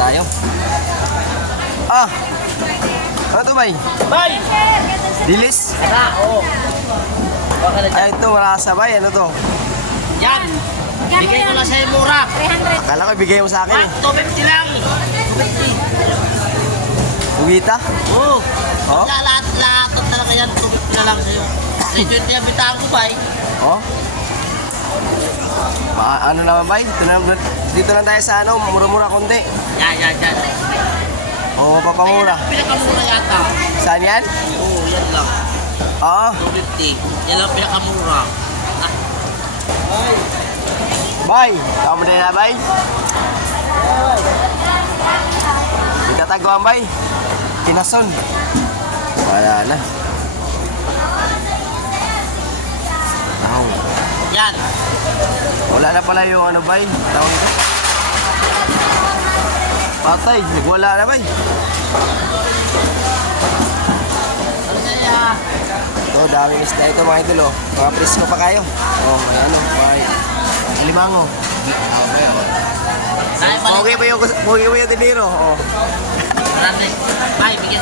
tayo. Ah! Ano to, bay? Bay! Dilis? Tara, oo. Baka na dyan. Ay, ito, wala sabay. Ano to? Yan! Bigay ko lang sa'yo mura. 300. Akala ko ibigay mo sa akin eh. 250 lang. 250. Ugita? Oo. Oh? Lahat talaga yan. 250 na lang sa'yo. 320 ang bitaan ko, bay. Oh? Ano naman, bay? Dito lang tayo sa ano, mura-mura konti. Yan. Oo, papamura. Pinakamura yata. Saan yan? Oo, yan lang. Oo. 250. Yan lang pinakamura. Bay, tama din na, bay. Itataguan, bay. Pinason. Wala na. Aw. Yan. Wala na pala yung ano, bay. Tawag ko. Patay, nagwala na, bay. Ano kaya? Ito, daming isda ito, mga idol, oh. Mga presko pa kayo. Oh, may ano, may limango. Tayo balik. Okay ba yung dinero? Oh. Marami. Bay, bigyan